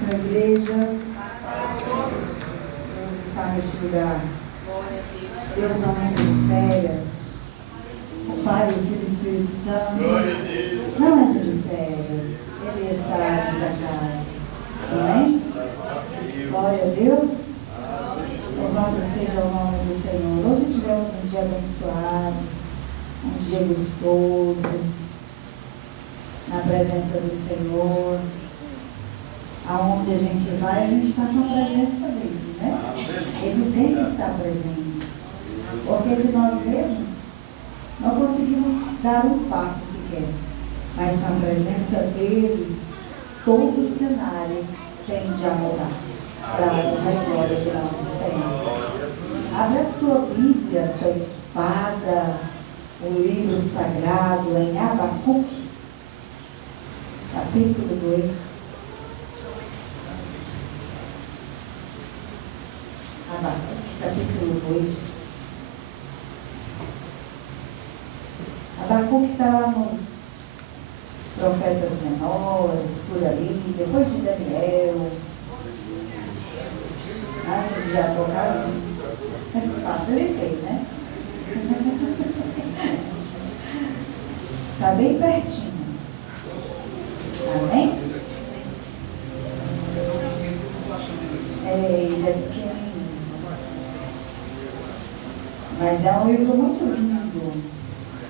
Sua igreja, Deus está neste lugar. Deus não entra em férias. O Pai, o Filho e o Espírito Santo não entra de férias. Ele está nessa casa. Amém? Glória a Deus. Louvado seja o nome do Senhor. Hoje tivemos um dia abençoado, um dia gostoso, na presença do Senhor. Aonde a gente vai, a gente está com a presença dele, né? Ele tem que estar presente. Porque de nós mesmos não conseguimos dar um passo sequer. Mas com a presença dele, todo o cenário tende a mudar para a honra e glória do nome do Senhor. Abre a sua Bíblia, a sua espada, o livro sagrado em Abacuque, capítulo 2. Abacuque, capítulo 2. Abacuque está lá nos profetas menores, por ali, depois de Daniel, antes de Apocalipse. Facilitei, né? Está bem pertinho. Amém? Ele é pequenininho. Mas é um livro muito lindo.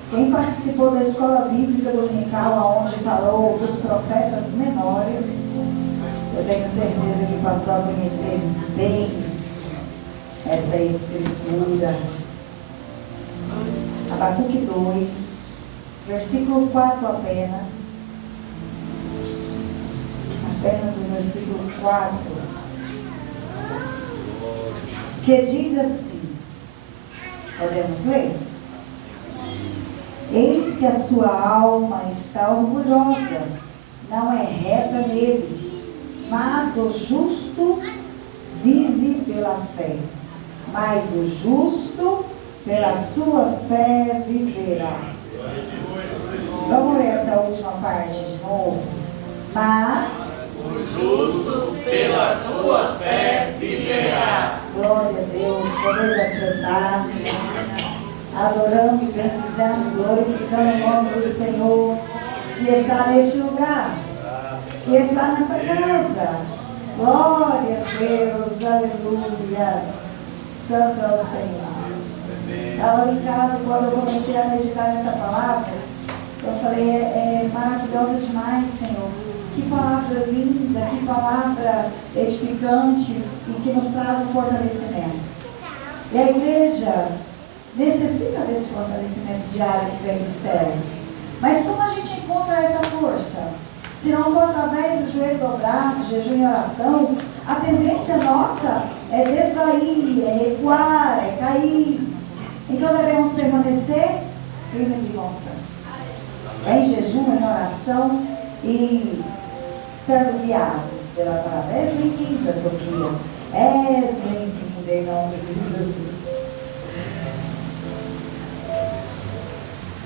Quem participou da escola bíblica dominical, onde falou dos profetas menores, eu tenho certeza que passou a conhecer bem essa escritura. Abacuque 2, versículo 4 apenas. Apenas o versículo 4. Que diz assim. Podemos ler? Eis que a sua alma está orgulhosa, não é reta nele, mas o justo vive pela fé. Mas o justo pela sua fé viverá. Vamos ler essa última parte de novo. Mas o justo pela sua fé viverá. Glória a Deus, podemos assentar, adorando, bendizendo, glorificando o nome do Senhor, que está neste lugar, que está nessa casa. Glória a Deus, aleluia, santo é o Senhor. Estava em casa quando eu comecei a meditar nessa palavra, eu falei, é maravilhosa demais, Senhor. Que palavra linda, que palavra edificante e que nos traz um fortalecimento. E a igreja necessita desse fortalecimento diário que vem dos céus. Mas como a gente encontra essa força? Se não for através do joelho dobrado, jejum e oração, a tendência nossa é desvair, é recuar, é cair. Então devemos permanecer firmes e constantes. Em jejum, em oração e sendo guiados pela palavra. És bem-vinda, Sofia. És bem-vinda em nome de Jesus.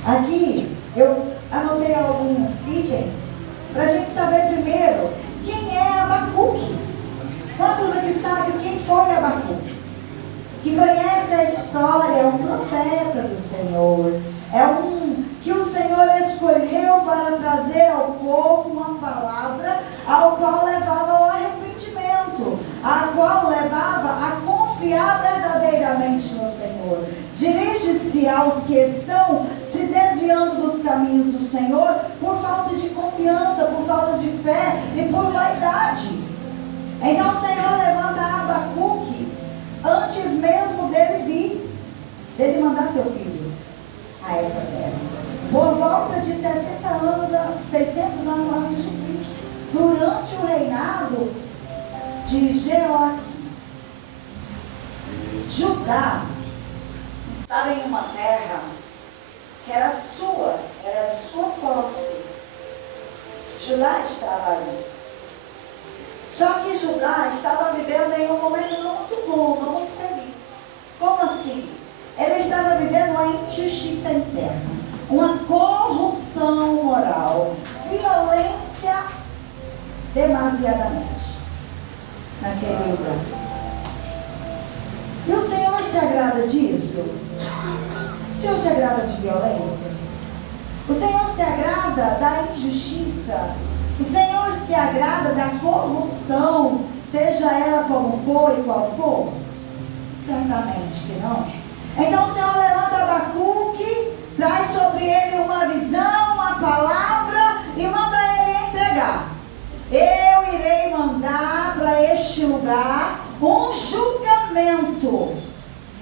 Aqui eu anotei alguns itens para a gente saber primeiro quem é Abacuque. Quantos aqui sabem quem foi Abacuque? Que conhece a história, é um profeta do Senhor. É um que o Senhor escolheu para trazer ao povo uma palavra ao qual levava ao arrependimento, a qual levava a confiar verdadeiramente no Senhor. Dirige-se aos que estão se desviando dos caminhos do Senhor por falta de confiança, por falta de fé e por vaidade. Então o Senhor levanta Abacuque antes mesmo dele vir, dele mandar seu filho a essa terra. Por volta de 600 anos antes de Cristo, durante o reinado de Jeoaquim. Judá estava em uma terra que era sua, era de sua posse. Judá estava ali. Só que Judá estava vivendo em um momento não muito bom, não muito feliz. Como assim? Ele estava vivendo uma injustiça interna, uma corrupção moral, violência demasiadamente. naquele lugar. E o Senhor se agrada disso? O Senhor se agrada de violência? O Senhor se agrada da injustiça? O Senhor se agrada da corrupção, seja ela como for e qual for? Certamente que não. Então o Senhor levanta Abacuque, traz sobre ele uma visão, uma palavra e manda ele entregar. Eu irei mandar para este lugar um julgamento.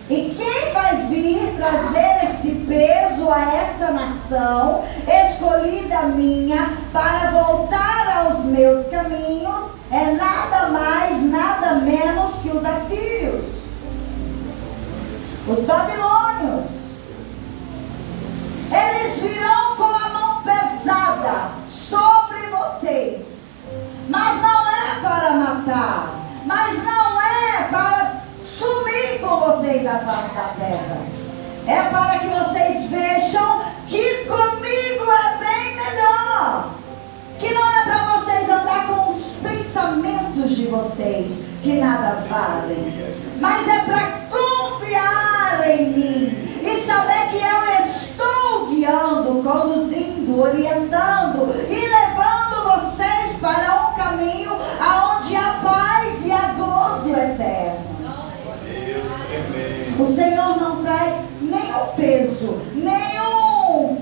E quem vai vir trazer esse peso a essa nação, escolhida minha, para voltar aos meus caminhos, é nada mais, nada menos que os assírios, os babilônios. Eles virão com a mão pesada sobre vocês, mas não é para matar, mas não é para sumir com vocês da face da terra. É para que vocês vejam que comigo é bem melhor. Que não é para vocês andar com os pensamentos de vocês, que nada valem. Mas é para confiar em mim e saber que eu estou guiando, conduzindo, orientando e levando vocês para um caminho aonde há paz e há gozo eterno. O Senhor não traz nenhum peso, nenhum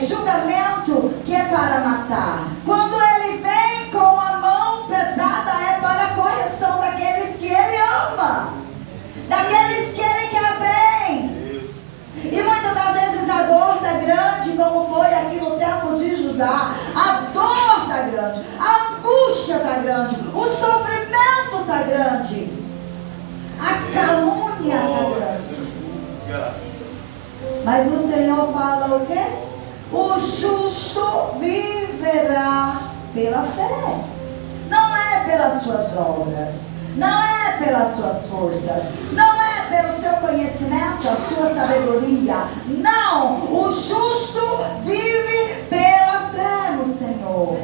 julgamento que é para matar. Quando Ele vem com a mão pesada, é para a correção daqueles que Ele ama, daqueles que Ele quer bem. E muitas das vezes a dor está grande, como foi aqui no tempo de Judá. A dor está grande, a angústia está grande, o sofrimento está grande, a calúnia está grande. Mas o Senhor fala o quê? O justo viverá pela fé. Não é pelas suas obras, não é pelas suas forças, não é pelo seu conhecimento, a sua sabedoria. Não, o justo vive pela fé no Senhor.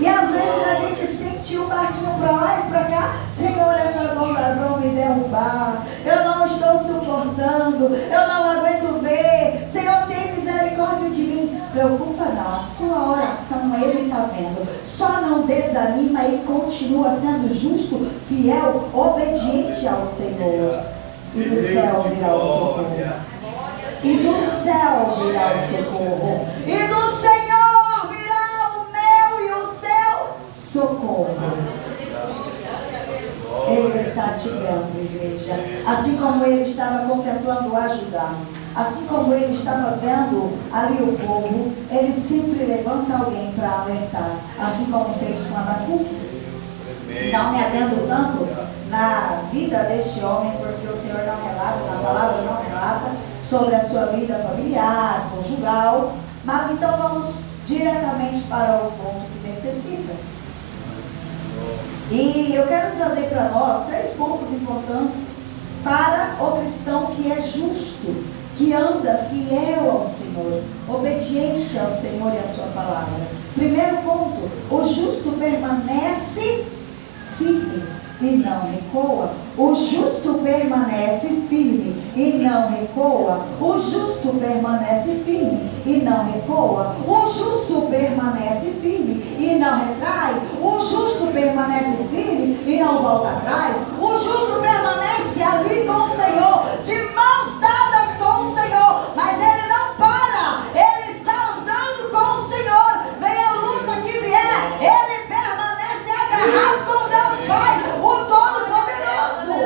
E às vezes a gente sente um barquinho para lá e para cá. Senhor, essas ondas vão me derrubar. Eu não estou suportando. Eu não aguento ver. Senhor, tem misericórdia de mim. Preocupa não. A sua oração Ele está vendo. Só não desanima e continua sendo justo, fiel, obediente ao Senhor. E do céu virá o socorro. E do céu virá o socorro. E do Senhor socorro. Ele está te vendo, igreja. Assim como Ele estava contemplando ajudar, assim como Ele estava vendo ali o povo, Ele sempre levanta alguém para alertar, assim como fez com Abacuque. Não me atendo tanto na vida deste homem, porque o Senhor não relata, na palavra não relata sobre a sua vida familiar, conjugal. Mas então vamos diretamente para o ponto que necessita. E eu quero trazer para nós 3 pontos importantes para o cristão que é justo, que anda fiel ao Senhor, obediente ao Senhor e à sua palavra. Primeiro ponto: o justo permanece firme e não recua. O justo permanece firme e não recua. O justo permanece firme e não recua. O justo permanece firme e não retrai. O justo permanece firme e não volta atrás. O justo permanece ali com o Senhor, de mãos dadas com o Senhor, mas ele não para. Ele está andando com o Senhor. Vem a luta que vier, ele permanece agarrado com Deus Pai, o Todo-Poderoso.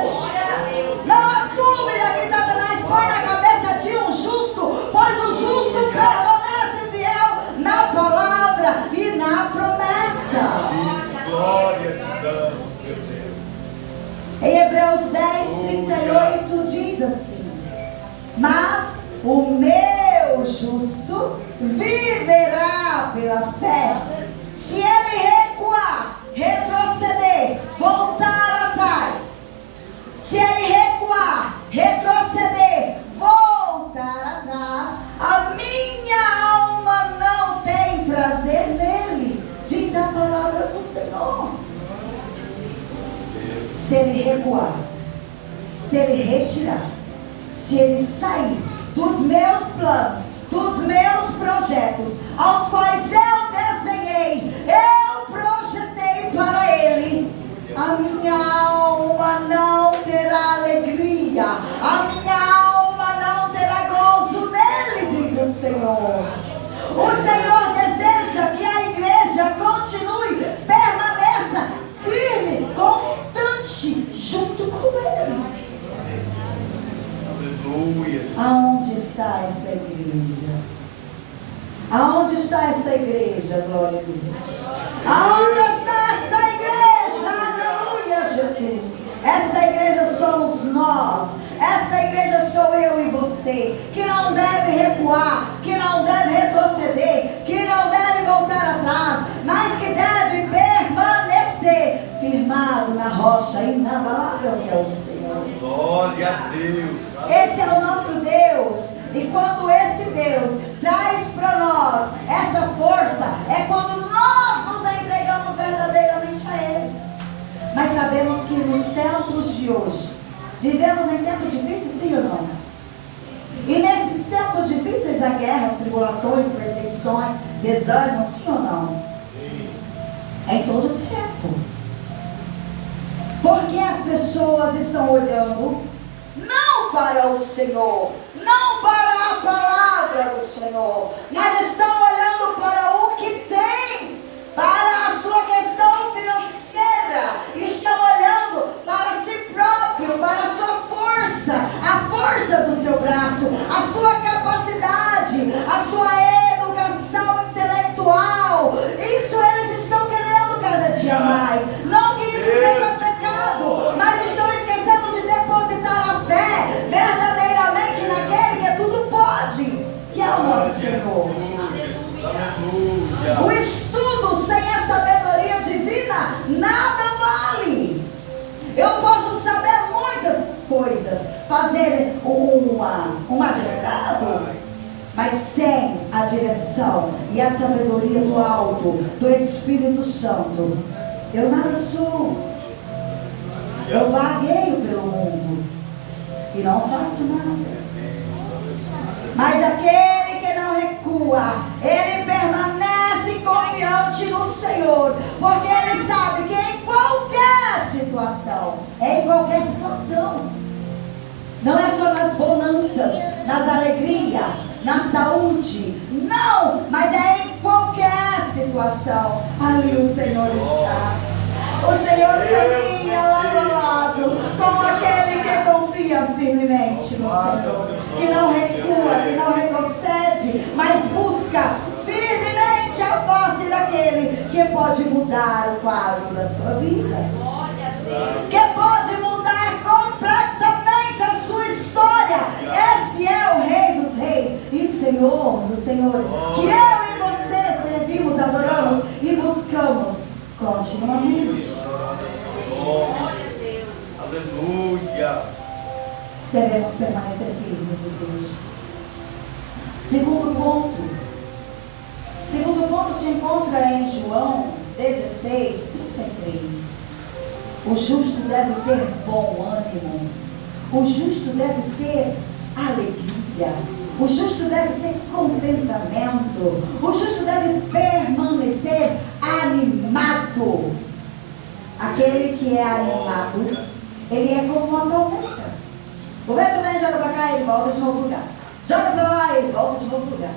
Não há dúvida que Satanás põe na cabeça de um justo, pois o justo permanece fiel na palavra e na promessa. Glória te damos, meu Deus. Em Hebreus 10:38 diz assim: mas o meu justo viverá pela fé. Se ele recuar, retroceder, voltar atrás. Se ele recuar, retroceder, voltar atrás, a minha alma não tem prazer nele, diz a palavra do Senhor. se ele recuar, se ele retirar, se ele sair dos meus planos, dos meus projetos, aos quais eu desenhei, eu projetei para ele, a minha alma não terá alegria, a minha alma não terá gozo nele, diz o Senhor. O Senhor deseja que a igreja continue, permaneça firme, constante, junto com ele. Aleluia. Aonde está essa igreja? Aonde está essa igreja, glória a Deus? Aonde está essa igreja? Aleluia, Jesus. Esta igreja somos nós. Esta igreja sou eu e você, que não deve recuar, que não deve retroceder, que não deve voltar atrás, mas que deve permanecer firmado na rocha inabalável que é o Senhor. Glória a Deus. Esse é o nosso Deus. E quando esse Deus traz para nós essa força, é quando nós nos entregamos verdadeiramente a Ele. Mas sabemos que nos tempos de hoje, vivemos em tempos difíceis, sim ou não? E nesses tempos difíceis há guerras, tribulações, perseguições, desânimo, sim ou não? Em todo tempo. Porque as pessoas estão olhando não para o Senhor, não para a palavra do Senhor, mas estão olhando para o que tem, para a sua questão financeira, estão olhando para si próprio, para a sua força, a força do seu braço, a sua capacidade, a sua educação intelectual. Isso eles estão querendo cada dia mais. Não que isso seja pecado, mas estão esquecendo de depositar a fé verdadeiramente naquele que tudo pode, que é o nosso Senhor. Aleluia. O estudo sem a sabedoria divina nada vale. Eu posso saber muitas coisas, fazer um magistrado, mas sem a direção e a sabedoria do alto, do Espírito Santo, eu nada sou. Eu vagueio pelo mundo e não faço nada. Mas aquele que não recua, ele permanece confiante no Senhor, porque ele sabe que em qualquer situação, não é só nas bonanças, nas alegrias, na saúde, não, mas é em qualquer situação, ali o Senhor está. O Senhor caminha lado a lado com aquele que confia firmemente no Senhor, que não recua, que não retrocede, mas busca firmemente a face daquele que pode mudar o quadro da sua vida, que pode mudar completamente a sua história. Esse é o Rei dos Reis e Senhor dos Senhores, que eu e você servimos, adoramos e buscamos continuamente. Aleluia. Devemos permanecer firmes, igreja. Segundo ponto se encontra em João 16, 33. O justo deve ter bom ânimo. O justo deve ter alegria. O justo deve ter contentamento. O justo deve permanecer animado. Aquele que é animado, ele é como uma palmeira. O vento vem, joga para cá, ele volta de novo para o lugar. Joga para lá, ele volta de novo para o lugar.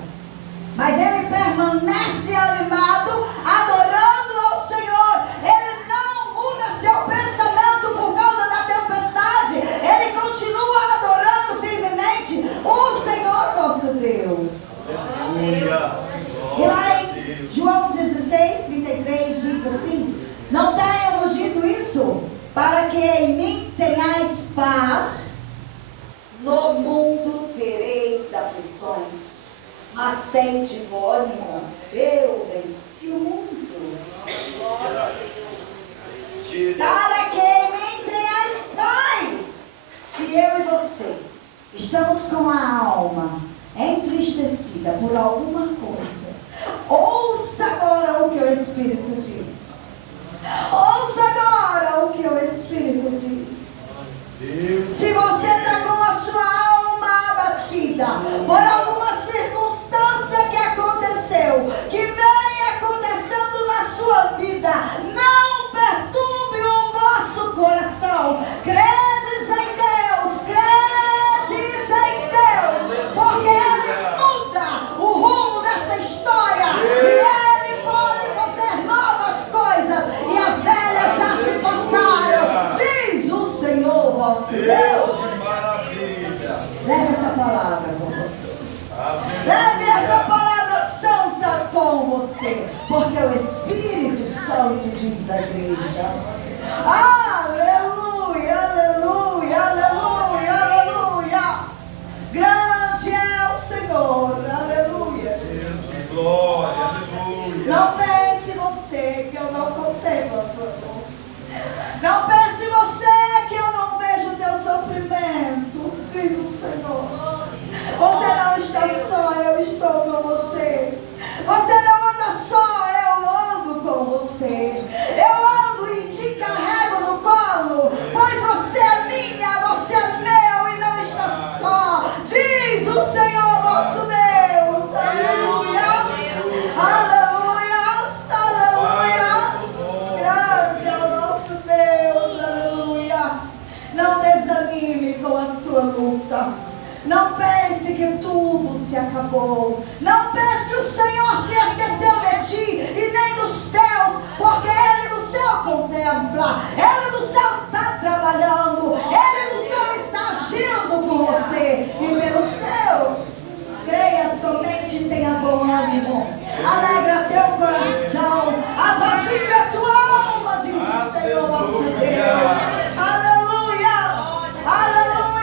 Mas ele permanece animado, adorando ao Senhor. Ele não muda seu pensamento por causa da tempestade. Ele continua adorando firmemente o Senhor nosso Deus. Aleluia. E lá em João 16, 33 diz assim: não tenho-vos dito isso para que em mim tenhais paz. No mundo tereis aflições, mas tende bom ânimo, eu venci o mundo. Para que em mim tenhais paz. Se eu e você estamos com a alma entristecida por alguma coisa, ouça agora o que o Espírito diz. Ouça agora o que o Espírito diz. porque o Espírito Santo diz à igreja. Aleluia, aleluia, aleluia, aleluia. Grande é o Senhor, aleluia. Jesus, glória, aleluia. Não pense você que eu não contemplo a sua dor. Não pense você que eu não vejo o teu sofrimento, diz o Senhor. Você não está só, eu estou com você. Você não anda só, eu ando com você. Eu ando e te carrego no colo, pois você é minha, você é meu e não está só, diz o Senhor nosso Deus. Aleluia, aleluia, aleluia. Grande é o nosso Deus, aleluia. Não desanime com a sua luta. Não pense que tudo se acabou. Não pense que o Senhor se esqueceu de ti e nem dos teus, porque Ele do céu contempla, Ele do céu está trabalhando, Ele do céu está agindo por você e pelos teus. Creia somente e tenha bom ânimo. Alegra teu coração, apacigua a tua alma, diz o Senhor nosso Deus. Aleluia, aleluia.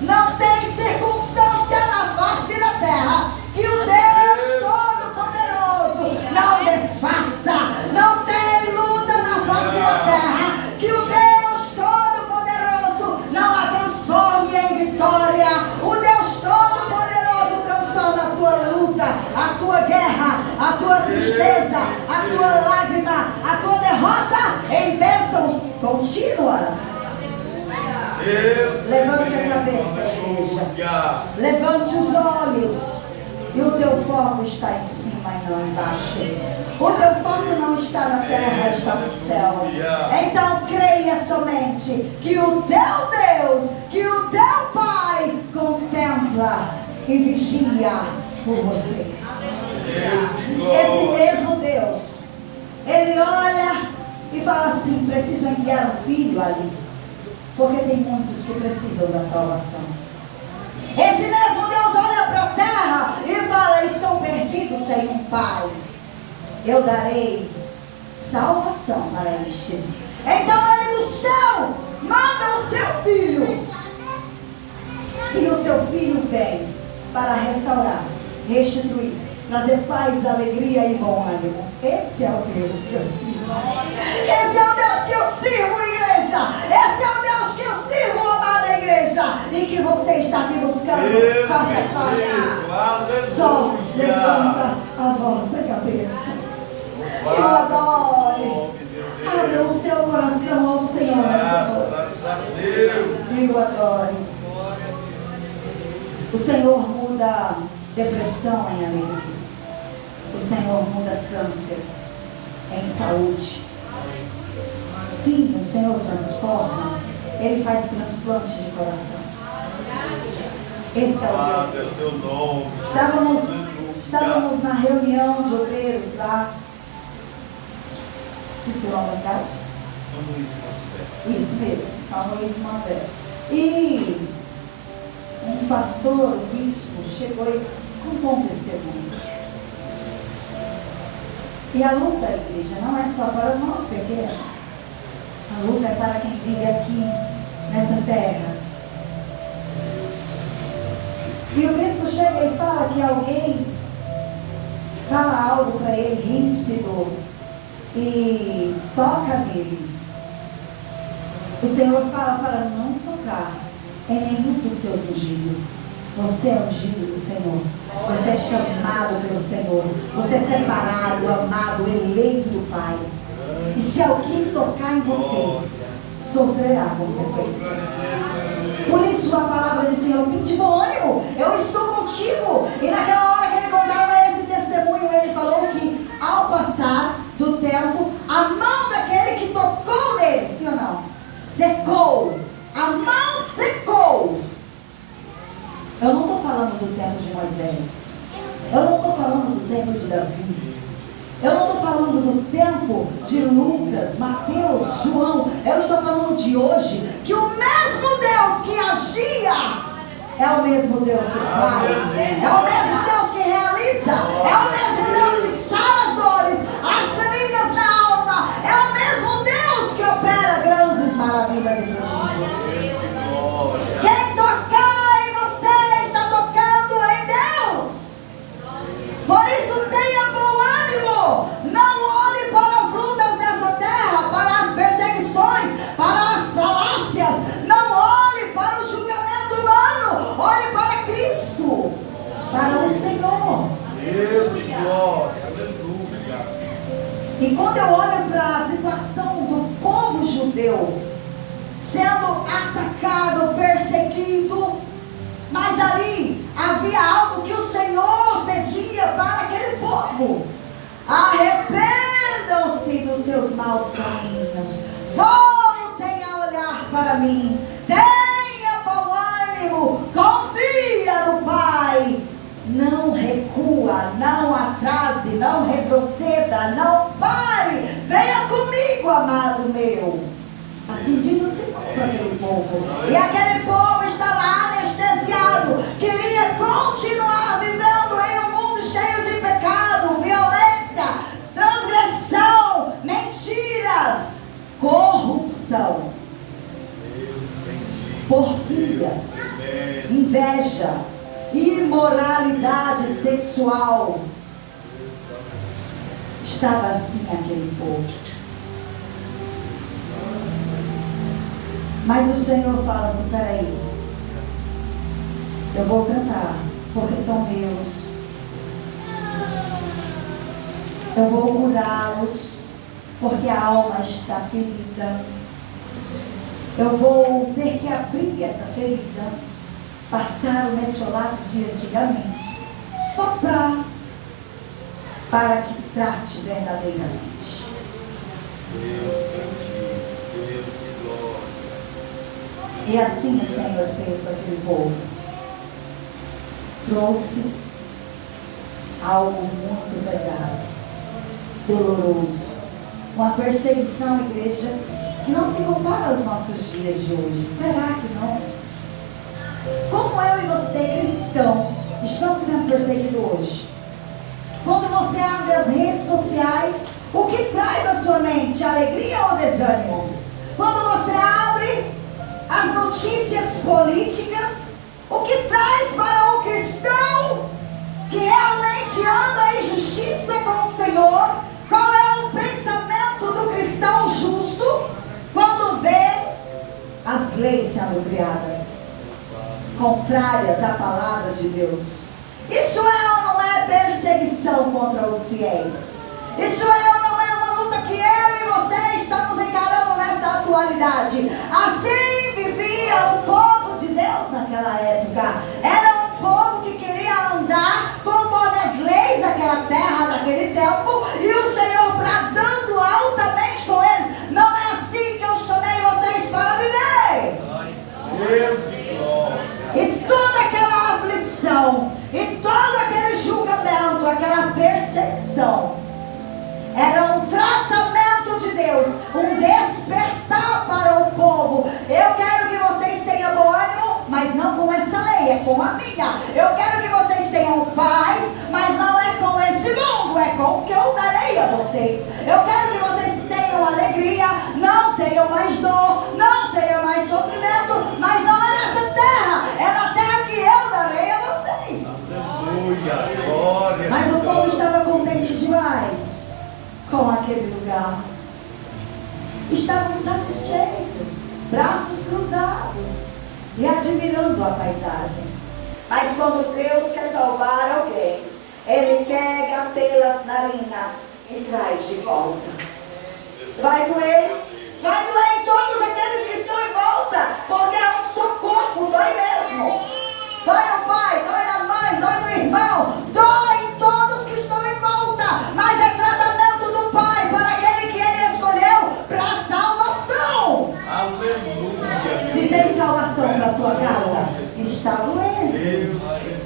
Não tem circunstância na face da terra que o Deus Todo-Poderoso não desfaça. Não tem luta na face da terra que o Deus Todo-Poderoso não a transforme em vitória. O Deus Todo-Poderoso transforma a tua luta, a tua guerra, a tua tristeza, a tua lágrima, a tua derrota em bênçãos contínuas. Levante a cabeça, igreja. Levante os olhos. E o teu foco está em cima e não embaixo. O teu foco não está na terra, está no céu. Então creia somente que o teu Deus, que o teu Pai contempla e vigia por você. Esse mesmo Deus, Ele olha e fala assim: preciso enviar um filho ali, porque tem muitos que precisam da salvação. Esse mesmo Deus olha para a terra e fala: estão perdidos sem um pai. Eu darei salvação para estes. Então Ele do céu manda o seu filho. E o seu filho vem para restaurar, restituir, trazer paz, alegria e bom ânimo. Esse é o Deus que eu sirvo. Esse é o Deus que eu sirvo, igreja. Esse é o Deus que eu sirvo, amada igreja. E que você está aqui buscando face a face. Só levanta a vossa cabeça. Eu adoro. Abre o seu coração ao Senhor nessa noite. Eu adoro. O Senhor muda depressão em alegria. O Senhor muda câncer em saúde. Sim, o Senhor transforma. Ele faz transplante de coração. Esse é o Deus. Estávamos na reunião de obreiros lá. Esqueci o nome da cidade? São Luís de Monte. Isso mesmo, São Luís de Monte. E um pastor, um bispo, chegou e contou um testemunho. E a luta, igreja, não é só para nós pequenos. A luta é para quem vive aqui, nessa terra. E o bispo chega e fala que alguém fala algo para ele ríspido e toca nele. O Senhor fala para não tocar em nenhum dos seus ungidos. Você é ungido do Senhor. Você é chamado pelo Senhor. Você é separado, amado, eleito do Pai. E se alguém tocar em você, sofrerá consequência. Por isso a palavra do Senhor: tem de bom ânimo, eu estou contigo. E naquela hora que ele contava esse testemunho, ele falou que ao passar do tempo, a mão daquele que tocou nele, sim ou não, secou. A mão secou. Eu não estou falando do tempo de Moisés. Eu não estou falando do tempo de Davi. Eu não estou falando do tempo de Lucas, Mateus, João. Eu estou falando de hoje, que o mesmo Deus que agia é o mesmo Deus que faz, é o mesmo Deus que realiza, é o mesmo Deus que sara as dores, E quando eu olho para a situação do povo judeu, sendo atacado, perseguido, mas ali havia algo que o Senhor pedia para aquele povo: arrependam-se dos seus maus caminhos, voltem a olhar para mim, tenha bom ânimo, confia no Pai, não recua, não atrase, não retroceda, não pare, venha comigo, amado meu. Assim diz o Senhor para aquele povo. E aquele povo estava anestesiado, queria continuar vivendo em um mundo cheio de pecado, violência, transgressão, mentiras, corrupção, porfias, inveja, imoralidade sexual. Estava assim aquele povo. Mas o Senhor fala assim: peraí, eu vou tratar, porque são meus. Eu vou curá-los, porque a alma está ferida. Eu vou ter que abrir essa ferida, passar o metiolate de antigamente, soprar, para que trate verdadeiramente. E assim o Senhor fez com aquele povo. Trouxe algo muito pesado, doloroso, uma perseguição, igreja, que não se compara aos nossos dias de hoje. Será que não? Como eu e você, cristão, estamos sendo perseguidos hoje? Quando você abre as redes sociais, o que traz à sua mente? Alegria ou desânimo? Quando você abre as notícias políticas, o que traz para o cristão que realmente anda em justiça com o Senhor? Qual é o pensamento do cristão justo quando vê as leis sendo criadas contrárias à palavra de Deus? Isso é ou não é perseguição contra os fiéis? Isso é ou não é uma luta que eu e você estamos encarando nessa atualidade? Assim vivia o povo de Deus naquela época. Era um povo que queria andar conforme as leis daquela terra, daquele tempo, e o Senhor bradando altamente com eles: não é assim que eu chamei vocês para viver. E toda aquela aflição, e todo aquele julgamento, aquela perseguição, era um tratamento de Deus, um despertar para o povo. Eu quero que vocês tenham bom ânimo, mas não com essa lei, é com a minha. Eu quero que vocês tenham paz, mas não é com esse mundo, é com o que eu darei a vocês. Eu quero que vocês tenham alegria, não tenham mais dor, não tenham mais sofrimento, mas não é nessa terra, é na terra que eu darei a vocês. Aleluia, glória. Mas o povo estava contente demais com aquele lugar. Estavam satisfeitos, braços cruzados e admirando a paisagem. Mas quando Deus quer salvar alguém, Ele pega pelas narinas e traz de volta. Vai doer em todos aqueles que estão em volta, porque é um só corpo, dói mesmo. Dói no pai, dói na mãe, dói no irmão, dói em todos que estão em volta, mas é tratamento do Pai para aquele que Ele escolheu para a salvação. Aleluia. Se tem salvação para a tua casa, está doendo,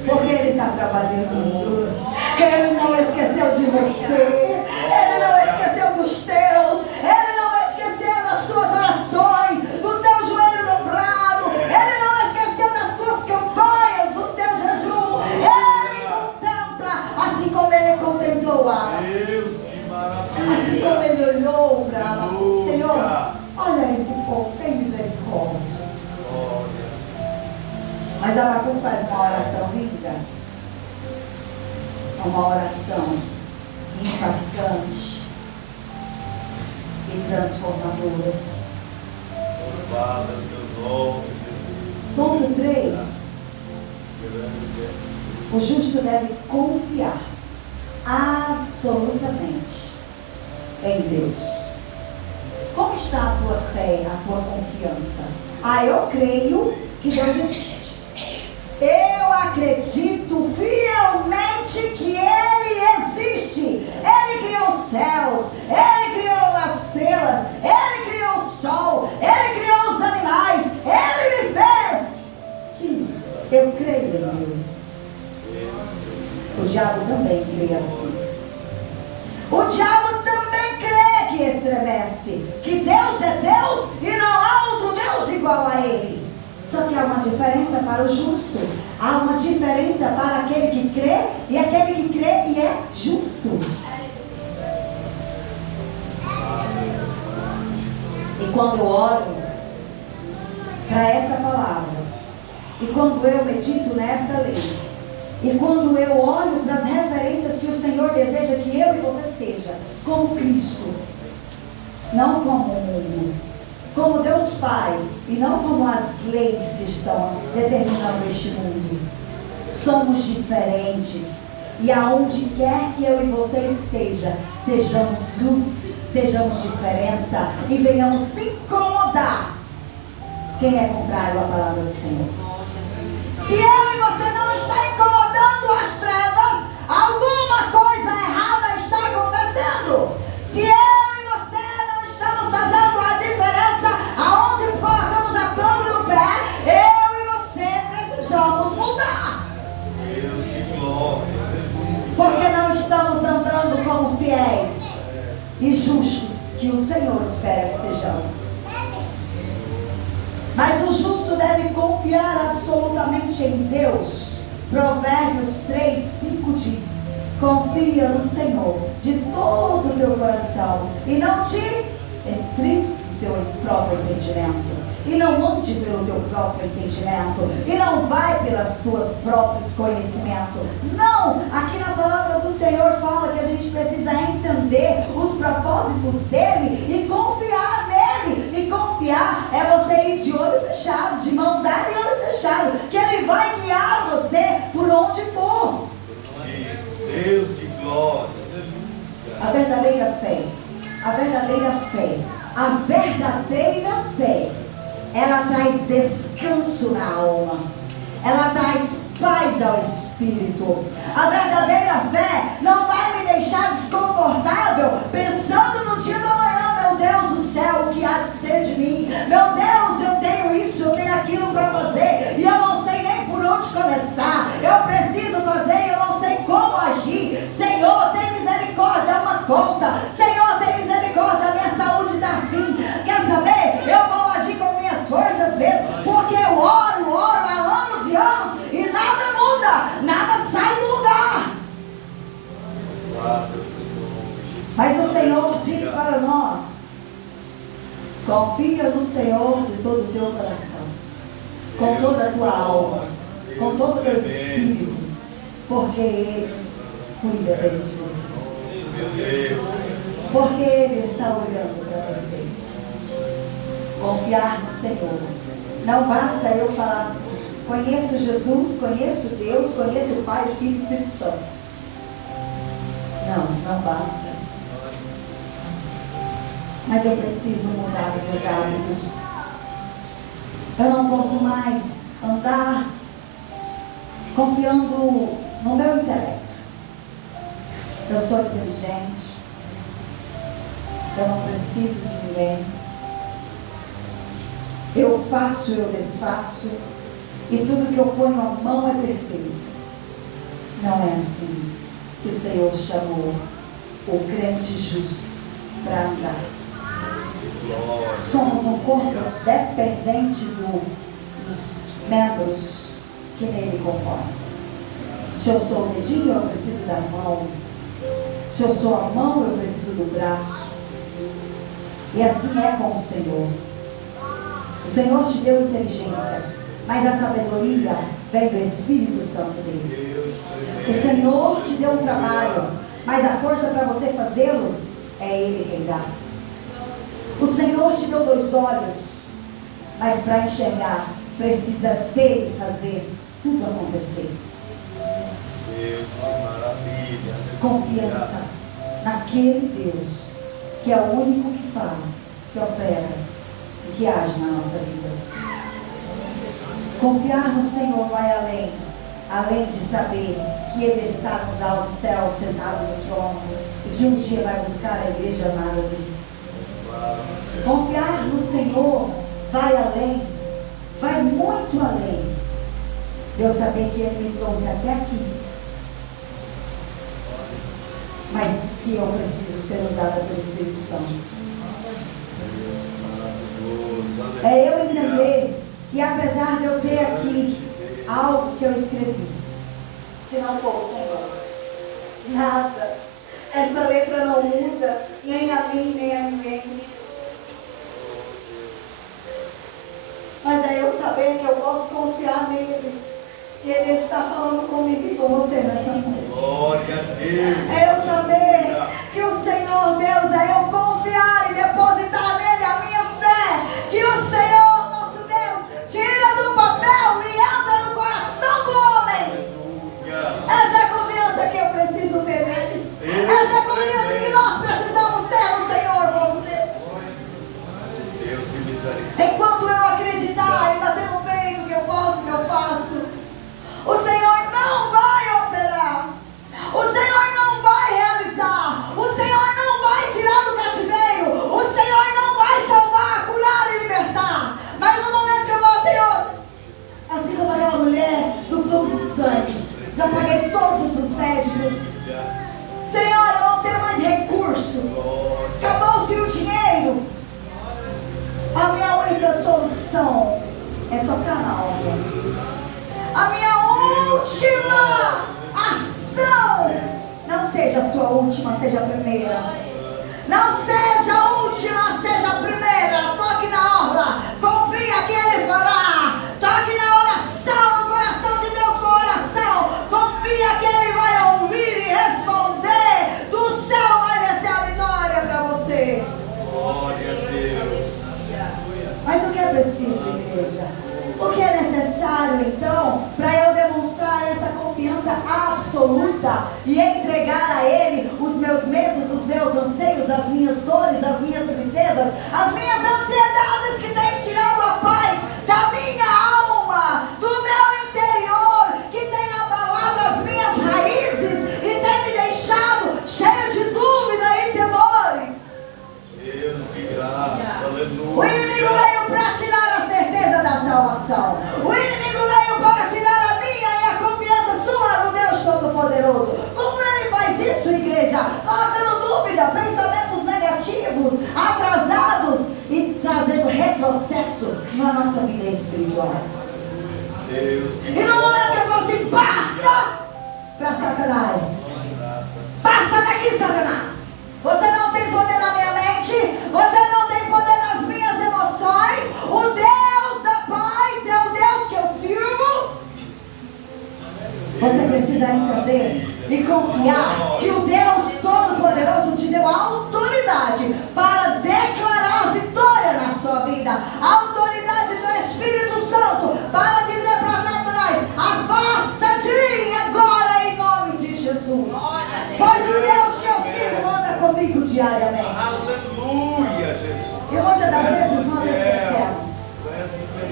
porque Ele está trabalhando. Ele não esqueceu de você, Ele não esqueceu dos teus, Ele não esqueceu das tuas orações, do teu joelho dobrado, Ele não esqueceu das tuas campanhas, dos teus jejuns. Ele contempla, assim como Ele contemplou Abba, Deus, que maravilha. assim como Ele olhou para Abba. Aleluia. Senhor, olha esse povo, tem misericórdia. Glória. Mas Abacuque faz uma oração linda, uma oração impactante e transformadora. Louvado teu nome, Jesus. Ponto 3. Grande és tu. O justo deve confiar absolutamente em Deus? Como está a tua fé, a tua confiança? Eu creio que Deus existe. Eu acredito fielmente que Ele existe. Ele criou os céus, Ele criou as estrelas, Ele criou o sol, Ele criou os animais, Ele me fez. Sim, eu creio em Deus. O diabo também crê assim. O diabo também crê que estremece, que Deus é Deus e não há outro Deus igual a Ele. Só que há uma diferença para o justo. Há uma diferença para aquele que crê e aquele que crê e é justo. E quando eu olho para essa palavra, e quando eu medito nessa lei, e quando eu olho para as referências que o Senhor deseja que eu e você seja, como Cristo, não como o mundo, como Deus Pai, e não como as leis que estão determinando este mundo. Somos diferentes, e aonde quer que eu e você esteja, sejamos luz, sejamos diferença, e venhamos se incomodar quem é contrário à palavra do Senhor. Se eu e você não está incomodando as trevas, alguma coisa errada está acontecendo. Se eu e você não estamos fazendo a diferença aonde colocamos a planta do pé, eu e você precisamos mudar. Deus, que glória. Porque não estamos andando como fiéis e justos que o Senhor espera que sejamos. Mas o justo deve confiar absolutamente em Deus. Provérbios 3:5 diz: confia no Senhor de todo o teu coração e não te estribes do teu próprio entendimento. E não ande pelo teu próprio entendimento. E não vai pelas tuas próprios conhecimentos. Não! Aqui na palavra do Senhor fala que a gente precisa entender os propósitos dele e confiar nele. E confiar é você ir de olho fechado, de mão dada e olho fechado, que ele vai guiar você por onde for. Deus de glória. A verdadeira fé, a verdadeira fé, a verdadeira fé, ela traz descanso na alma, ela traz paz ao espírito. A verdadeira fé não vai me deixar desconfortável pensando no dia da manhã. Meu Deus do céu, o que há de ser de mim? Meu Deus, eu tenho isso, eu tenho aquilo para fazer e eu não sei nem por onde começar. Eu preciso fazer e eu não sei como agir. Senhor, tem misericórdia, é uma conta. Senhor, tem misericórdia, a minha saúde está assim. Quer saber? Eu vou agir com minhas forças mesmo, porque eu oro há anos e anos e nada muda, nada sai do lugar. Mas o Senhor diz para nós: confia no Senhor de todo o teu coração, com toda a tua alma, com todo o teu espírito, porque Ele cuida bem de você, porque Ele está olhando para você. Confiar no Senhor. Não basta eu falar assim: conheço Jesus, conheço Deus, conheço o Pai, o Filho e o Espírito Santo. Não basta. Mas eu preciso mudar os meus hábitos. Eu não posso mais andar confiando no meu intelecto. Eu sou inteligente. Eu não preciso de ninguém. Eu faço, eu desfaço. E tudo que eu ponho a mão é perfeito. Não é assim que o Senhor chamou o crente justo para andar. Somos um corpo dependente dos membros que nele compõem. Se eu sou o dedinho, eu preciso da mão. Se eu sou a mão, eu preciso do braço. E assim é com o Senhor. O Senhor te deu inteligência, mas a sabedoria vem do Espírito Santo dele. O Senhor te deu um trabalho, mas a força para você fazê-lo é Ele quem dá. O Senhor te deu 2 olhos, mas para enxergar precisa dele fazer tudo acontecer. Deus, que maravilha. Confiança naquele Deus que é o único que faz, que opera e que age na nossa vida. Confiar no Senhor vai além de saber que Ele está nos altos céus, sentado no trono, e que um dia vai buscar a igreja amada dele. Confiar no Senhor vai além, vai muito além de eu saber que Ele me trouxe até aqui, mas que eu preciso ser usada pelo Espírito Santo. É eu entender que apesar de eu ter aqui algo que eu escrevi, se não for o Senhor, nada, essa letra não muda, nem a mim, nem a ninguém. Mas é eu saber que eu posso confiar nele, que Ele está falando comigo e com você nessa noite. Glória a Deus. É eu saber que o Senhor Deus, é eu confiar e depositar nele a minha fé, que o Senhor nosso Deus tira do papel e entra no coração do homem. Essa é a confiança que eu preciso ter nele. Essa é a confiança que nós precisamos ter no Senhor nosso Deus. Deus de misericórdia. Enquanto eu acreditar e bater no peito que eu posso, que eu faço, o Senhor não vai operar. O Senhor não vai realizar. O Senhor não vai tirar do cativeiro. O Senhor não vai salvar, curar e libertar. Mas no momento que eu vou, Senhor, assim como aquela mulher do fluxo de sangue, já paguei todos os médicos. Senhor, eu não tenho mais recurso. Acabou-se o dinheiro. A minha única solução é tocar na obra. A minha última ação, não seja a sua última, seja a primeira. Não seja a última, seja a primeira. Toque na orla, confia que Ele fará. Toque na oração, no coração de Deus com oração. Confia que Ele vai ouvir e responder. Do céu vai descer a vitória para você. Glória a Deus. Mas o que é preciso, igreja? O que é necessário, então, para eu demonstrar essa confiança absoluta e entregar a Ele os meus medos, os meus anseios, as minhas dores, as minhas tristezas, as minhas ansiedades que têm tirado a paz da minha alma, do meu interior, que tem abalado as minhas raízes e tem me deixado cheio de dúvida e temores? Deus de graça. Aleluia. O inimigo veio para tirar a certeza da salvação. O inimigo veio para tirar a minha e a confiança sua no Deus Todo-Poderoso. Como ele faz isso, igreja? Colocando dúvida, pensamentos negativos, atrasados e trazendo retrocesso na nossa vida espiritual. E no momento que eu falo assim, basta para Satanás. Passa daqui, Satanás. Você não tem poder na minha mente. Você não tem poder nas minhas emoções. O Deus da paz é o Deus que eu sirvo. Você precisa entender e confiar que o Deus Todo-Poderoso te deu a autoridade para declarar vitória na sua vida. A autoridade do Espírito Santo para dizer para Satanás: afasta de mim agora em nome de Jesus. Pois o Deus que eu sirvo anda comigo diariamente. Aleluia, Jesus. E muitas das vezes nós esquecemos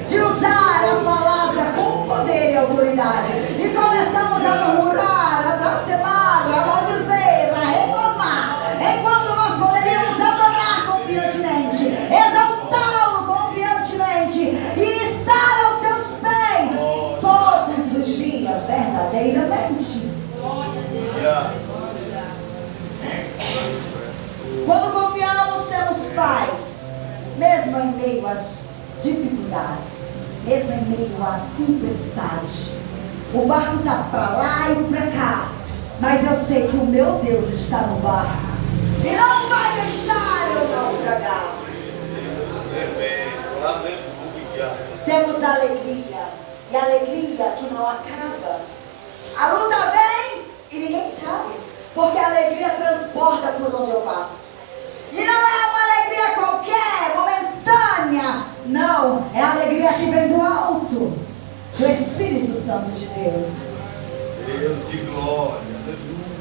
de usar a palavra com poder e autoridade. E começamos a murmurar, a blasfemar, a maldizer, a reclamar. Enquanto nós poderíamos adorar confiantemente, exaltá-lo confiantemente e estar aos seus pés todos os dias, verdadeiramente. Quando confiamos, temos paz, mesmo em meio às dificuldades, mesmo em meio à tempestade. O barco está para lá e para cá, mas eu sei que o meu Deus está no barco e não vai deixar eu naufragar. Aleluia. Temos alegria, e alegria que não acaba. A luta vem e ninguém sabe, porque a alegria transporta por onde eu passo. E não é uma alegria qualquer, momentânea. Não, é a alegria que vem do alto, do Espírito Santo de Deus. Deus de glória. Aleluia.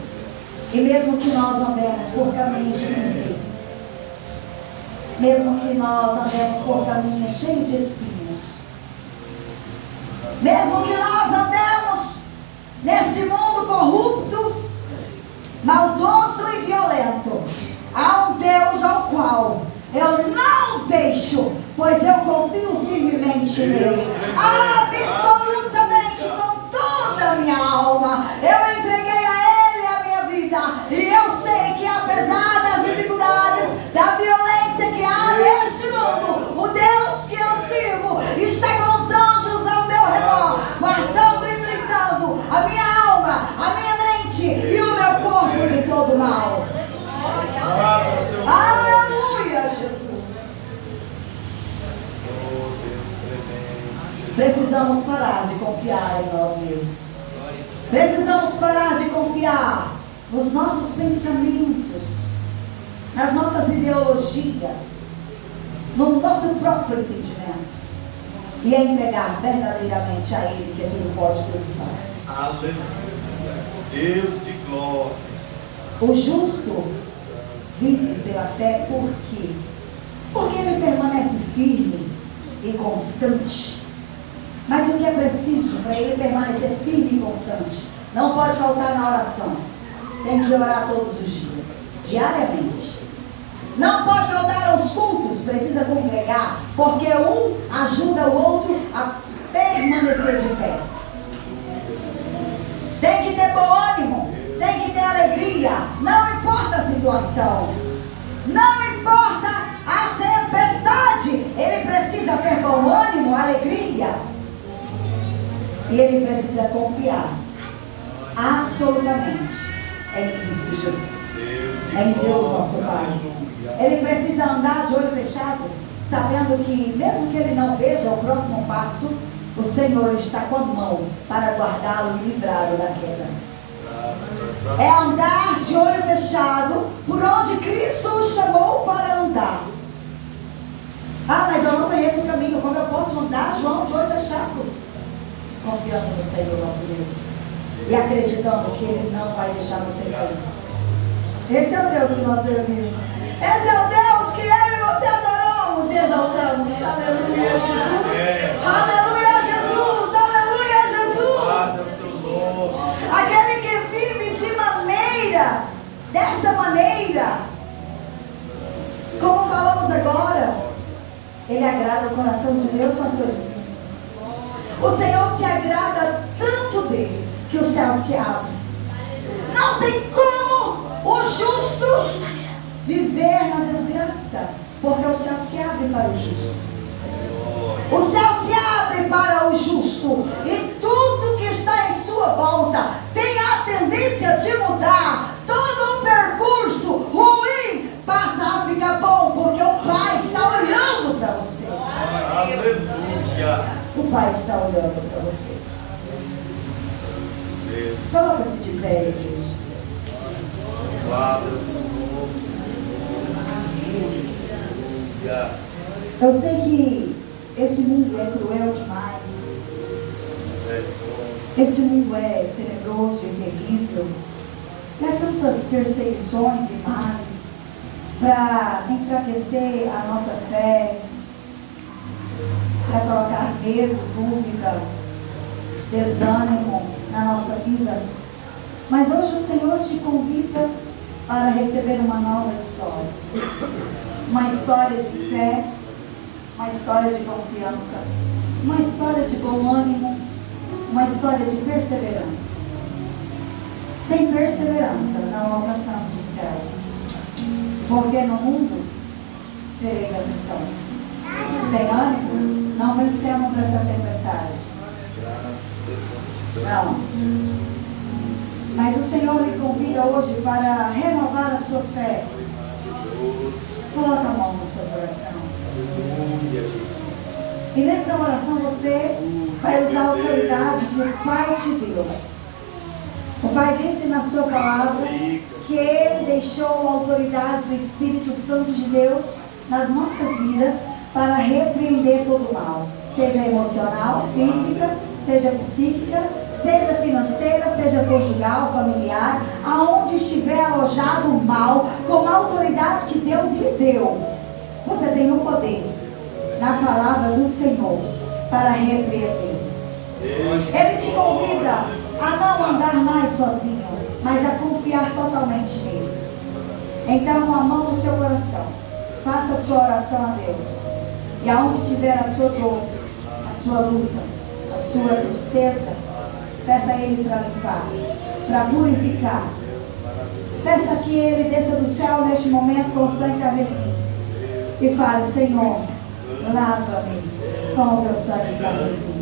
E mesmo que nós andemos por caminhos difíceis, Mesmo que nós andemos por caminhos cheios de espinhos, mesmo que nós andemos nesse mundo corrupto, maldoso e violento, há um Deus ao qual eu não deixo, pois eu confio firmemente nele, absolutamente, com toda a minha alma. Eu entreguei a ele a minha vida, e eu sei que apesar das dificuldades, da violência que há neste mundo, o Deus que eu sirvo está com os anjos ao meu redor, guardando e blindando a minha alma, a minha mente e o meu corpo de todo mal. Aleluia, Jesus. Precisamos parar de confiar em nós mesmos. Precisamos parar de confiar nos nossos pensamentos, nas nossas ideologias, no nosso próprio entendimento, e entregar verdadeiramente a Ele, que tudo pode, tudo faz. Aleluia. Deus de glória. O justo vive pela fé por quê? Porque ele permanece firme e constante. Mas o que é preciso para ele permanecer firme e constante? Não pode faltar na oração. Tem que orar todos os dias, diariamente. Não pode faltar aos cultos, precisa congregar, porque um ajuda o outro a permanecer de pé. Tem que ter bom ânimo, tem que ter alegria, não importa a situação, não importa a tempestade, ele precisa ter bom ânimo, alegria, e ele precisa confiar absolutamente em Cristo Jesus, em Deus nosso Pai. Ele precisa andar de olho fechado, sabendo que mesmo que ele não veja o próximo passo, o Senhor está com a mão para guardá-lo e livrá-lo da queda. É andar de olho fechado por onde Cristo o chamou para andar. Ah, mas eu não conheço o caminho, como eu posso andar, João, de olho fechado? Confiando no Senhor nosso Deus e acreditando que Ele não vai deixar você cair. Esse é o Deus que nós servimos. Esse é o Deus que eu e você adoramos e exaltamos. Aleluia, Jesus. Aleluia, Jesus. Aleluia, Jesus. Aquele que vive de maneira, dessa maneira, como falamos agora, ele agrada o coração de Deus, pastor. O Senhor se agrada tanto dele que o céu se abre. Não tem como o justo viver na desgraça, porque o céu se abre para o justo. O céu se abre para o justo, e tudo que está em sua volta tem a tendência de mudar. Todo o percurso ruim passa a ficar bom, porque o Pai está olhando para você. Aleluia. O Pai está olhando para você. Coloca-se de pé, igreja. Eu sei que esse mundo é cruel demais. Esse mundo é tenebroso e terrível. E há tantas perseguições e males para enfraquecer a nossa fé, para colocar medo, dúvida, desânimo na nossa vida. Mas hoje o Senhor te convida para receber uma nova história. Uma história de fé, uma história de confiança, uma história de bom ânimo, uma história de perseverança. Sem perseverança não alcançamos o céu, porque no mundo tereis aflição. Sem ânimo não vencemos essa tempestade. Não. Mas o Senhor lhe convida hoje para renovar a sua fé. Coloca a mão no seu coração. E nessa oração você vai usar a autoridade que o Pai te deu. O Pai disse na sua palavra que Ele deixou a autoridade do Espírito Santo de Deus nas nossas vidas para repreender todo o mal. Seja emocional, física, seja psíquica, seja financeira, seja conjugal, familiar, aonde estiver alojado o mal, com a autoridade que Deus lhe deu. Você tem o poder na palavra do Senhor para repreender. Ele te convida a não andar mais sozinho, mas a confiar totalmente nele. Então, a mão no seu coração, faça a sua oração a Deus. E aonde tiver a sua dor, a sua luta, a sua tristeza, peça a Ele para limpar, para purificar. Peça que Ele desça do céu neste momento com sangue carmesim e fale: Senhor, lava-me com o teu sangue carmesim,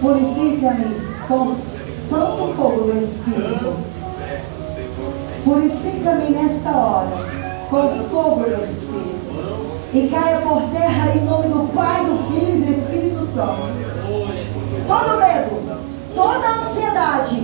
purifica-me com o santo fogo do Espírito, purifica-me nesta hora com o fogo do Espírito, e caia por terra em nome do Pai, do Filho e do Espírito Santo todo medo, toda ansiedade,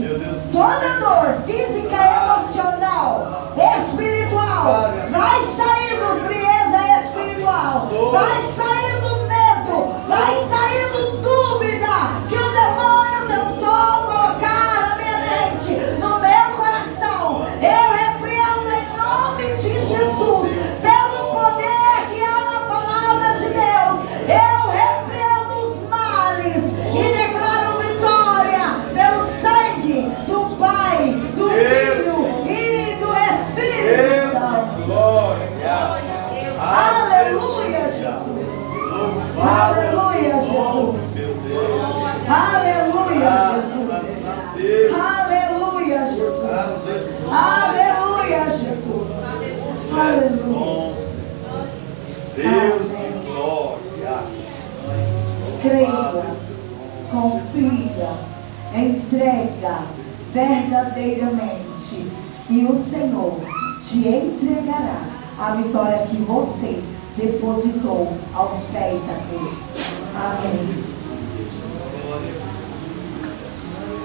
toda dor física, emocional, espiritual, vai saindo frieza espiritual, vai saindo medo, vai saindo dúvida que o demônio tentou colocar na minha mente, no meu coração. Eu repreendo em nome de Jesus, pelo poder que há na palavra de Deus. Eu repreendo os males e declaro vitória pelo sangue do Pai, do Filho e do Espírito Santo. Glória. Aleluia, Jesus. Aleluia, Jesus. Aleluia, Jesus. Aleluia, Jesus. Aleluia, Jesus. Aleluia. Deus de glória. Creia, confia, entrega verdadeiramente, e o Senhor te entregará a vitória que você depositou aos pés da cruz. Amém.